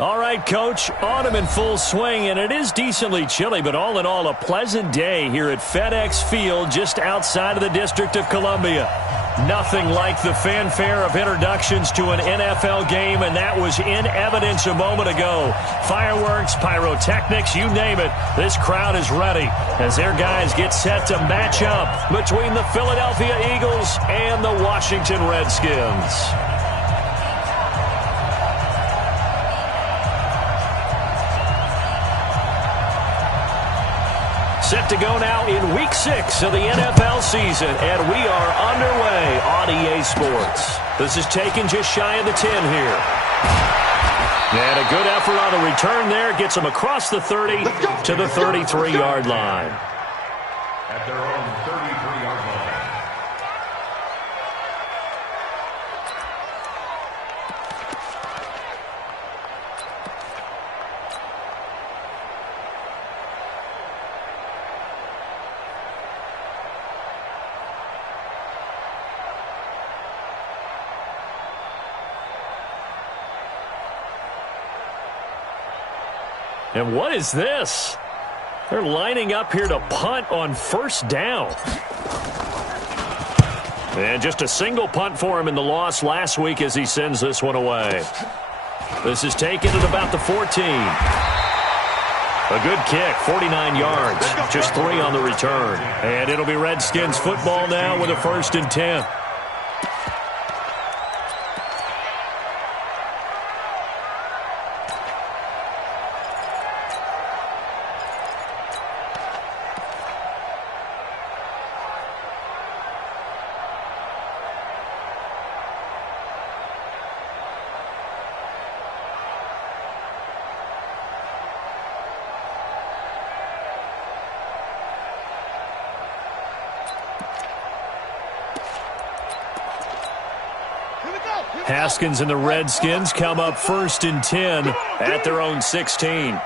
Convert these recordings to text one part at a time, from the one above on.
All right, Coach, autumn in full swing, and it is decently chilly, but all in all, a pleasant day here at FedEx Field just outside of the District of Columbia. Nothing like the fanfare of introductions to an NFL game, and that was in evidence a moment ago. Fireworks, pyrotechnics, you name it, this crowd is ready as their guys get set to match up between the Philadelphia Eagles and the Washington Redskins. Set to go now in Week 6 of the NFL season, and we are underway on EA Sports. This is taken just shy of the 10 here. And a good effort on the return there gets them across the 30 to the 33-yard line. At their own 33-yard line. And what is this? They're lining up here to punt on first down. And just a single punt for him in the loss last week as he sends this one away. This is taken at about the 14. A good kick, 49 yards, just 3 on the return. And it'll be Redskins football now with a 1st and 10. Haskins and the Redskins come up 1st and 10 at their own 16.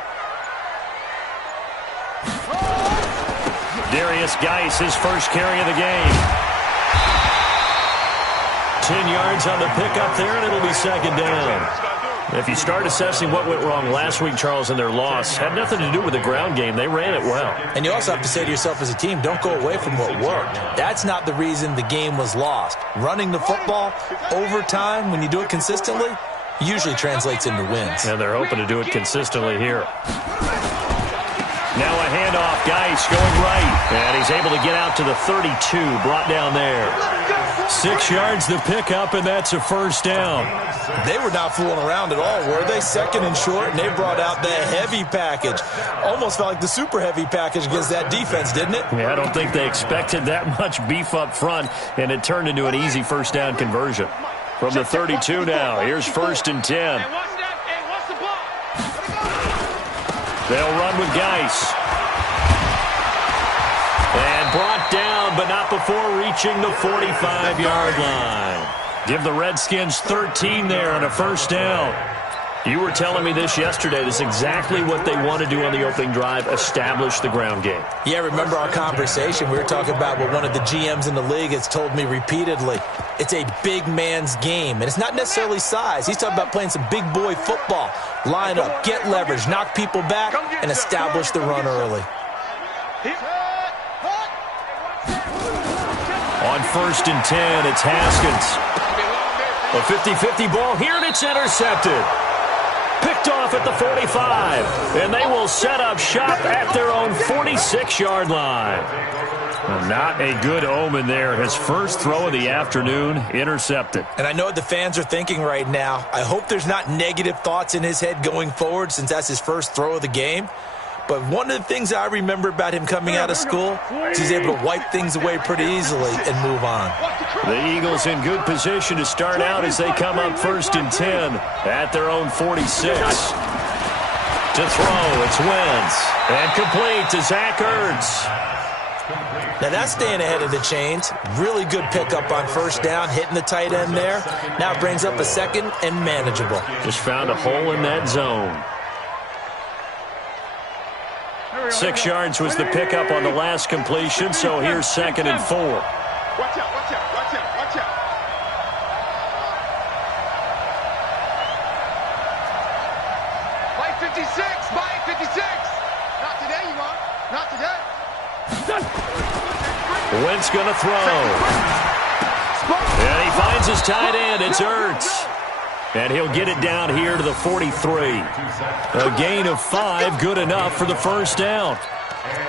Darius Geis, his first carry of the game. 10 yards on the pickup there, and it'll be 2nd down. If you start assessing what went wrong last week, Charles, in their loss, had nothing to do with the ground game. They ran it well. And you also have to say to yourself as a team, don't go away from what worked. That's not the reason the game was lost. Running the football over time, when you do it consistently, usually translates into wins. And they're hoping to do it consistently here. Now a handoff, Geis going right. And he's able to get out to the 32, brought down there. 6 yards the pickup, and that's a 1st down. They were not fooling around at all, were they? 2nd and short, and they brought out the heavy package. Almost felt like the super heavy package against that defense, didn't it? Yeah, I don't think they expected that much beef up front, and it turned into an easy 1st down conversion. From the 32 now, here's 1st and 10. They'll run with Geis. And brought down, but not before reaching the 45-yard line. Give the Redskins 13 there on a 1st down. You were telling me this yesterday. This is exactly what they want to do on the opening drive, establish the ground game. Yeah, remember our conversation. We were talking about what one of the GMs in the league has told me repeatedly. It's a big man's game, and it's not necessarily size. He's talking about playing some big boy football. Line up, get leverage, knock people back, and establish the run early. On 1st and 10, it's Haskins. A 50-50 ball here, and it's intercepted. Picked off at the 45, and they will set up shop at their own 46-yard line. Well, not a good omen there. His first throw of the afternoon, intercepted. And I know what the fans are thinking right now. I hope there's not negative thoughts in his head going forward since that's his first throw of the game. But one of the things I remember about him coming out of school is he's able to wipe things away pretty easily and move on. The Eagles in good position to start out as they come up 1st and 10 at their own 46. To throw, it's Wentz. And complete to Zach Ertz. Now that's staying ahead of the chains. Really good pickup on 1st down, hitting the tight end there. Now it brings up a 2nd and manageable. Just found a hole in that zone. 6 yards was the pickup on the last completion, so here's 2nd and 4. Watch out, watch out, watch out, watch out. Wentz going to throw. And he finds his tight end. It's Ertz. And he'll get it down here to the 43. A gain of 5, good enough for the first down.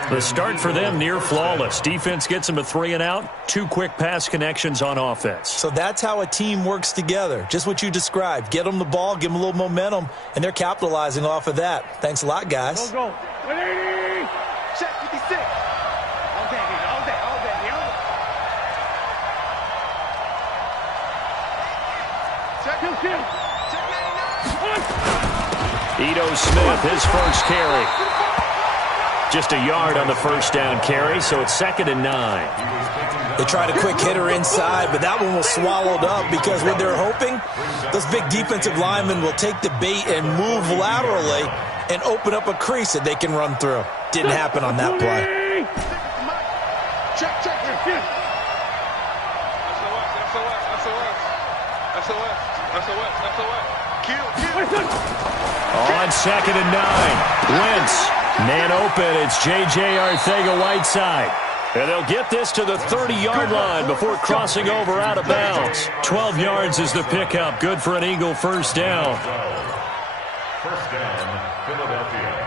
The start for them near flawless. Defense gets them a 3 and out. 2 quick pass connections on offense. So that's how a team works together. Just what you described. Get them the ball, give them a little momentum, and they're capitalizing off of that. Thanks a lot, guys. Go. 180. Check 56. All day. Check 99. Ito Smith, his first carry. Just a yard on the first down carry, so it's 2nd and 9. They tried a quick hitter inside, but that one was swallowed up because what they're hoping, those big defensive linemen will take the bait and move laterally and open up a crease that they can run through. Didn't happen on that play. Check. Kill. On 2nd and 9. Wentz. Man open. It's J.J. Arcega-Whiteside. And they'll get this to the 30-yard line before crossing over out of bounds. 12 yards is the pickup. Good for an Eagle first down. First down, Philadelphia.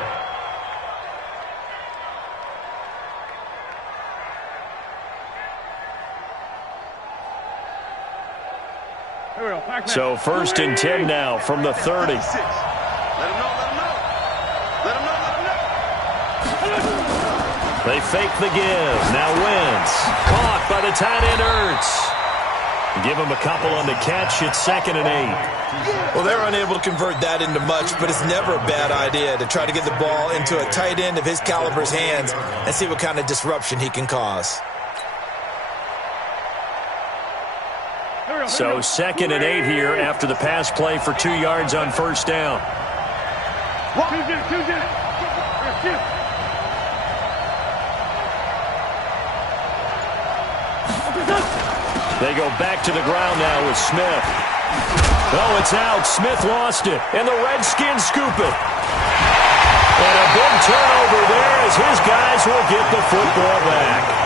So 1st and 10 now from the 30. Let him know. They fake the give. Now Wentz. Caught by the tight end Ertz. Give him a couple on the catch. It's 2nd and 8. Well, they're unable to convert that into much, but it's never a bad idea to try to get the ball into a tight end of his caliber's hands and see what kind of disruption he can cause. So 2nd and 8 here after the pass play for 2 yards on first down. They go back to the ground now with Smith. Oh, it's out. Smith lost it. And the Redskins scoop it. And a big turnover there as his guys will get the football back.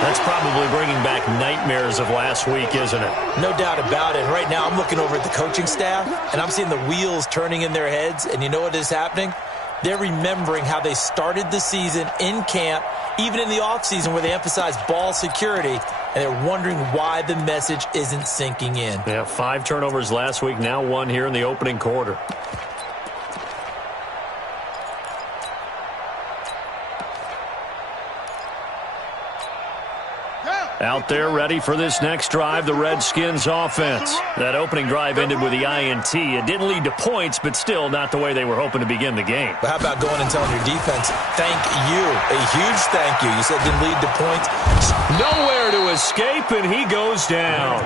That's probably bringing back nightmares of last week, isn't it? No doubt about it. Right now I'm looking over at the coaching staff, and I'm seeing the wheels turning in their heads. And you know what is happening? They're remembering how they started the season in camp, even in the offseason where they emphasized ball security, and they're wondering why the message isn't sinking in. Yeah, 5 turnovers last week, now 1 here in the opening quarter. Out there ready for this next drive, the Redskins offense. That opening drive ended with the INT. It didn't lead to points, but still not the way they were hoping to begin the game. But how about going and telling your defense, thank you, a huge thank you. You said it didn't lead to points. Nowhere to escape, and he goes down.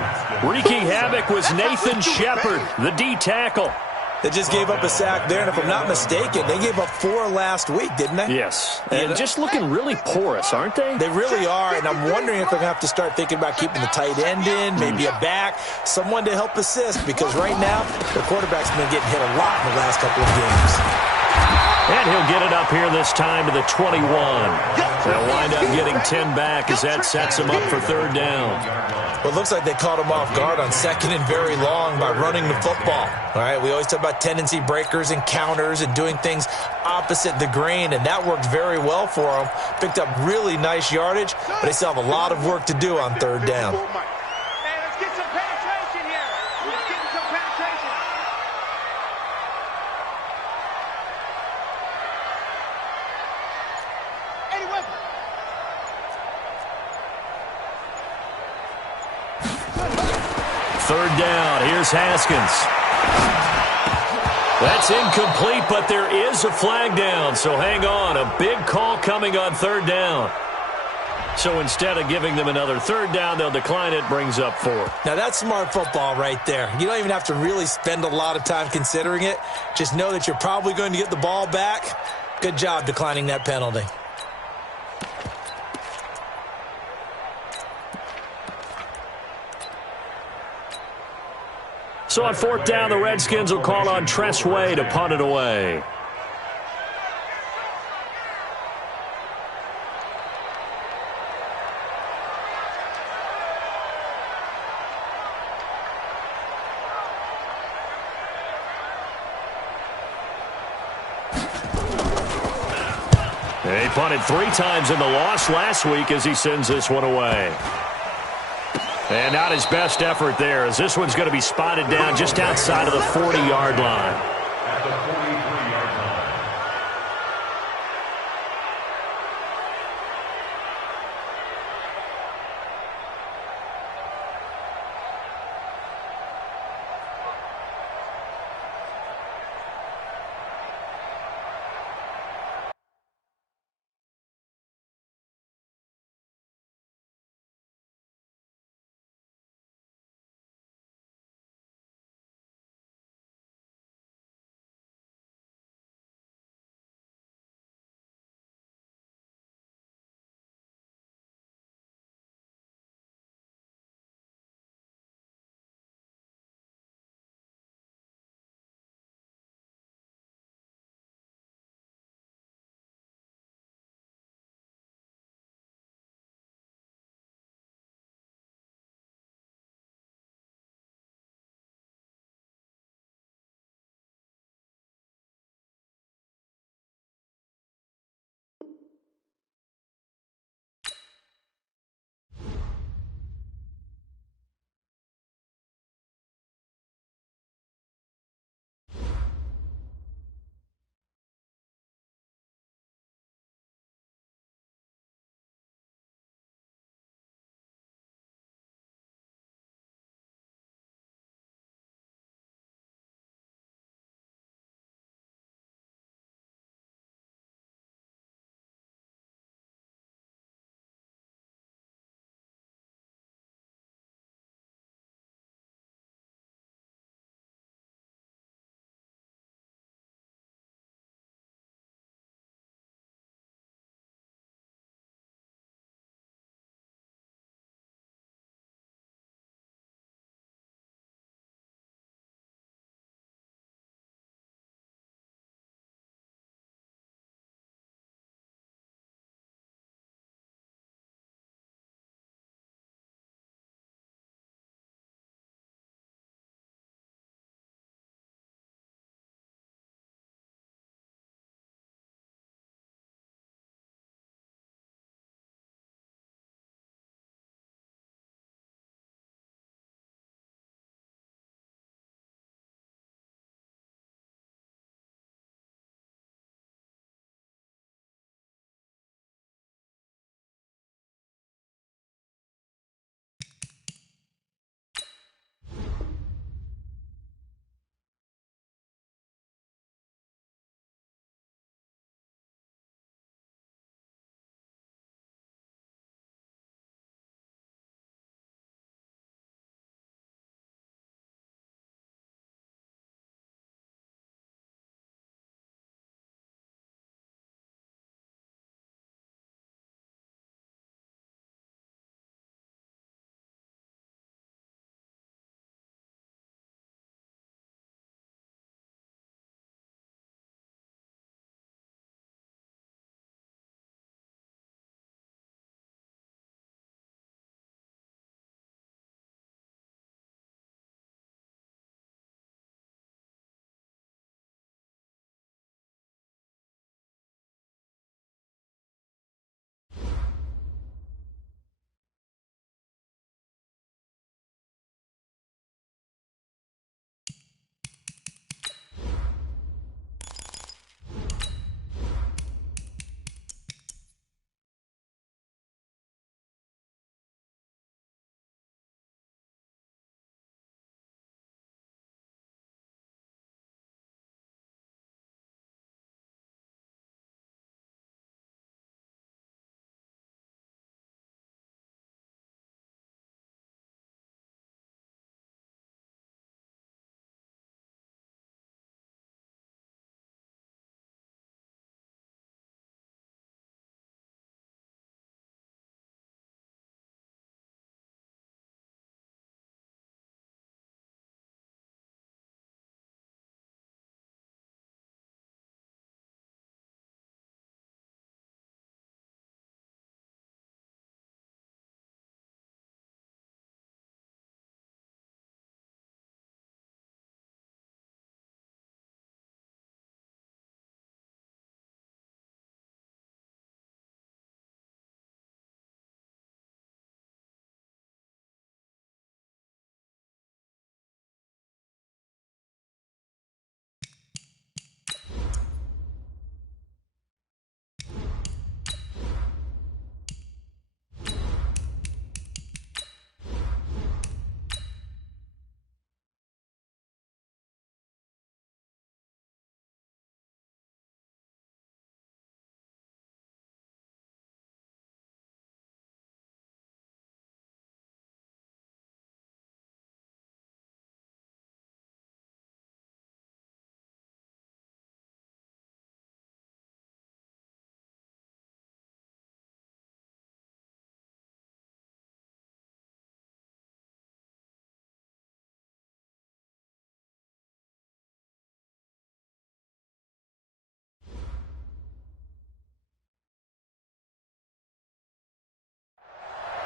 Wreaking havoc was Nathan Shepard, the D tackle. They just gave up a sack there, and if I'm not mistaken, they gave up 4 last week, didn't they? Yes, and just looking really porous, aren't they? They really are, and I'm wondering if they're going to have to start thinking about keeping the tight end in, maybe a back, someone to help assist, because right now, the quarterback's been getting hit a lot in the last couple of games. And he'll get it up here this time to the 21. They'll wind up getting 10 back as that sets him up for 3rd down. Well, it looks like they caught him off guard on 2nd and very long by running the football. All right, we always talk about tendency breakers and counters and doing things opposite the grain, and that worked very well for them. Picked up really nice yardage, but they still have a lot of work to do on 3rd down. Hey, let's get some penetration here. Let's get some penetration. Third down. Here's Haskins. That's incomplete, but there is a flag down, so hang on. A big call coming on 3rd down. So instead of giving them another 3rd down, they'll decline it, brings up 4th. Now, that's smart football right there. You don't even have to really spend a lot of time considering it. Just know that you're probably going to get the ball back. Good job declining that penalty. So on 4th down, the Redskins will call on Tress Way to punt it away. He punted 3 times in the loss last week as he sends this one away. And not his best effort there, as this one's going to be spotted down just outside of the 40-yard line.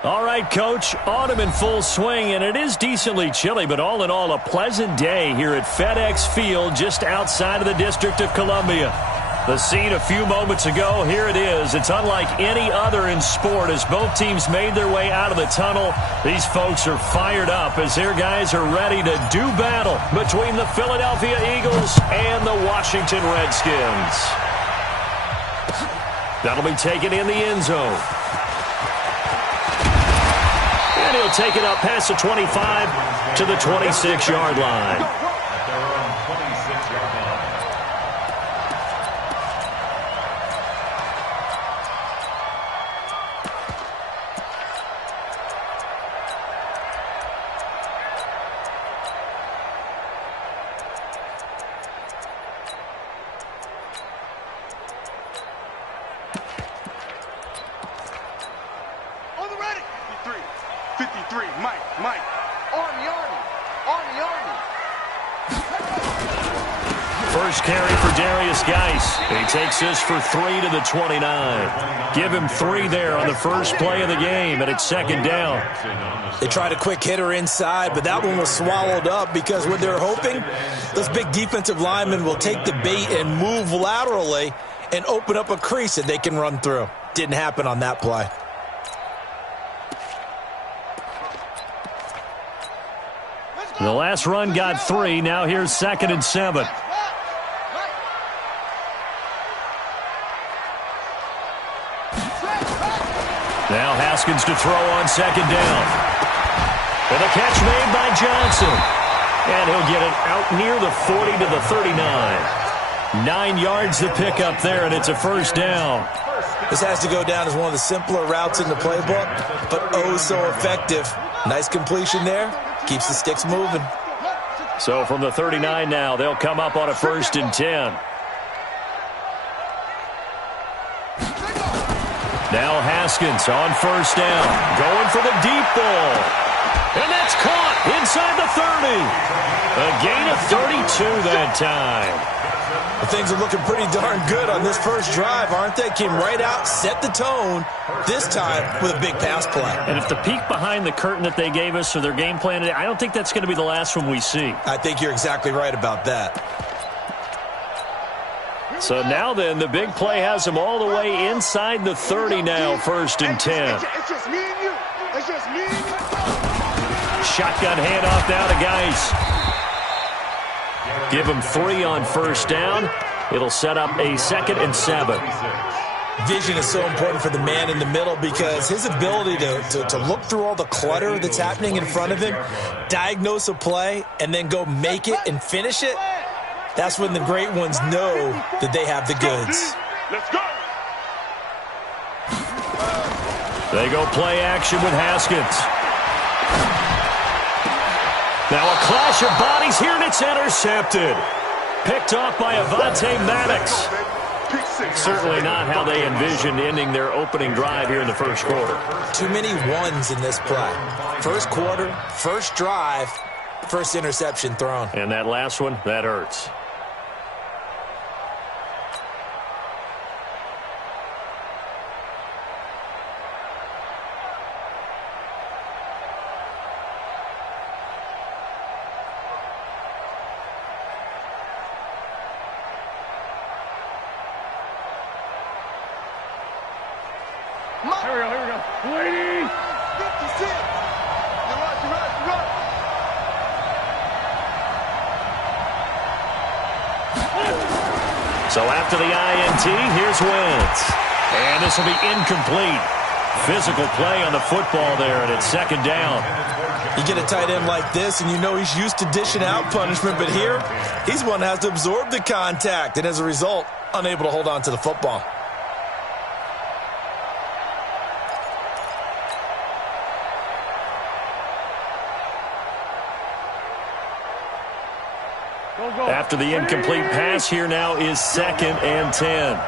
All right, Coach, autumn in full swing, and it is decently chilly, but all in all, a pleasant day here at FedEx Field just outside of the District of Columbia. The scene a few moments ago, here it is. It's unlike any other in sport as both teams made their way out of the tunnel. These folks are fired up as their guys are ready to do battle between the Philadelphia Eagles and the Washington Redskins. That'll be taken in the end zone. And he'll take it up past the 25 to the 26-yard line. At their own 26-yard line. On the ready. 53, Mike. Army. First carry for Darius Geis. He takes this for 3 to the 29. Give him 3 there on the first play of the game, and it's second down. They tried a quick hitter inside, but that one was swallowed up because what they're hoping, those big defensive linemen will take the bait and move laterally and open up a crease that they can run through. Didn't happen on that play. The last run got 3. Now here's 2nd and 7. Now Haskins to throw on 2nd down. And the catch made by Johnson. And he'll get it out near the 40 to the 39. 9 yards to pick up there, and it's a first down. This has to go down as one of the simpler routes in the playbook, but oh so effective. Nice completion there. Keeps the sticks moving. So from the 39 now, they'll come up on a 1st and 10. Now Haskins on 1st down. Going for the deep ball. And that's caught inside the 30. A gain of 32 that time. Well, things are looking pretty darn good on this first drive, aren't they? Came right out, set the tone, this time with a big pass play. And if the peek behind the curtain that they gave us or their game plan today, I don't think that's going to be the last one we see. I think you're exactly right about that. So now then, the big play has them all the way inside the 30 now, 1st and 10. It's just me and you. It's just me and you. Shotgun handoff now to Geis. Give him 3 on 1st down. It'll set up a 2nd and 7. Vision is so important for the man in the middle because his ability to look through all the clutter that's happening in front of him, diagnose a play, and then go make it and finish it, that's when the great ones know that they have the goods. Let's go. They go play action with Haskins. Now a clash of bodies here, and it's intercepted. Picked off by Avonte Maddox. Certainly not how they envisioned ending their opening drive here in the first quarter. Too many ones in this play. First quarter, first drive, first interception thrown. And that last one, that hurts. Here we go. Ladies. 56. You run. So after the INT, here's Wentz. And this will be incomplete. Physical play on the football there, and it's 2nd down. You get a tight end like this, and you know he's used to dishing out punishment, but here, he's one that has to absorb the contact, and as a result, unable to hold on to the football. After the incomplete pass, here now is 2nd and 10.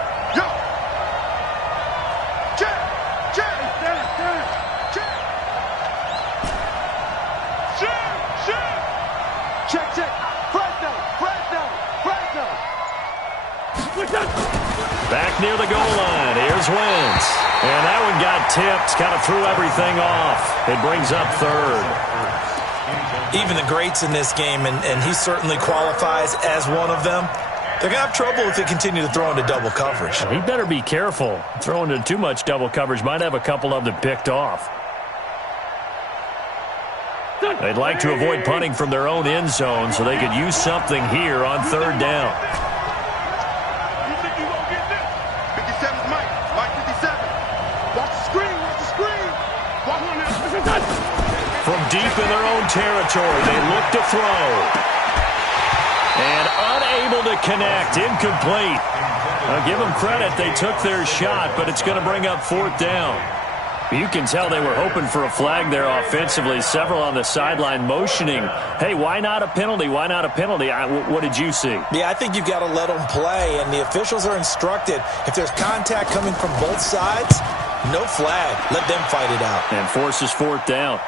Check. Fresno. Back near the goal line. Here's Wentz. And that one got tipped, kind of threw everything off. It brings up third. Even the greats in this game, and he certainly qualifies as one of them, they're going to have trouble if they continue to throw into double coverage. He better be careful. Throwing into too much double coverage might have a couple of them picked off. They'd like to avoid punting from their own end zone so they could use something here on third down. You think you won't get this? 57's Mike. Mike 57. Watch the screen. Watch the screen. Watch one now. From deep in their own territory, they look to throw. And unable to connect. Incomplete. I'll give them credit. They took their shot, but it's going to bring up fourth down. You can tell they were hoping for a flag there offensively. Several on the sideline motioning, hey, why not a penalty? Why not a penalty? What did you see? Yeah, I think you've got to let them play, and the officials are instructed. If there's contact coming from both sides, no flag. Let them fight it out. And forces fourth down.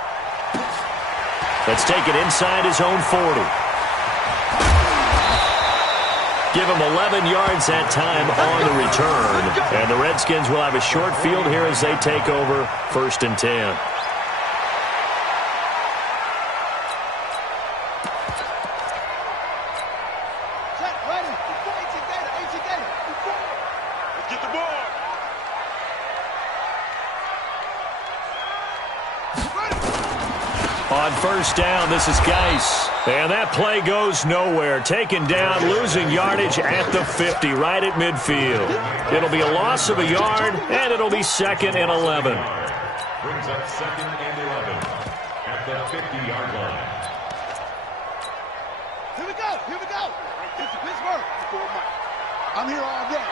Let's take it inside his own 40. Give him 11 yards that time on the return. And the Redskins will have a short field here as they take over 1st and 10. Let's get the ball. On 1st down, this is Geis. And that play goes nowhere. Taken down, losing yardage at the 50, right at midfield. It'll be a loss of a yard, and it'll be 2nd and 11. Brings up 2nd and 11 at the 50-yard line. Here we go. Here we go. It's Pittsburgh. I'm here all day.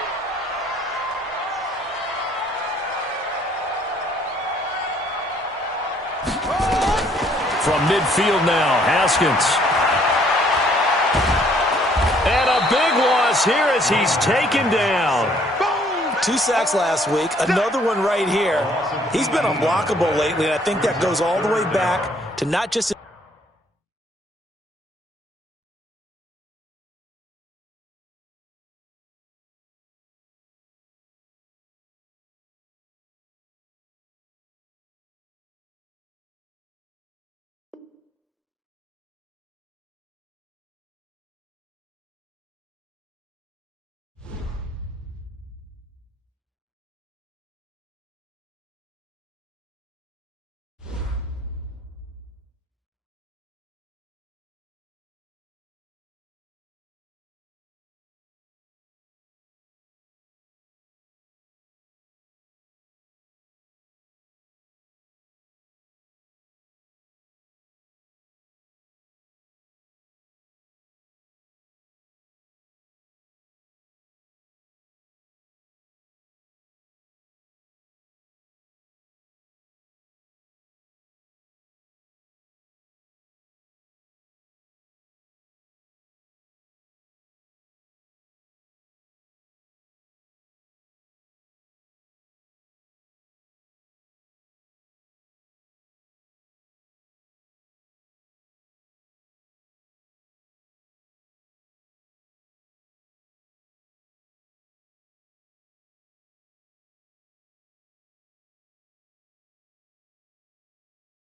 From midfield now, Haskins. And a big loss here as he's taken down. 2 sacks last week, another one right here. He's been unblockable lately, and I think that goes all the way back to not just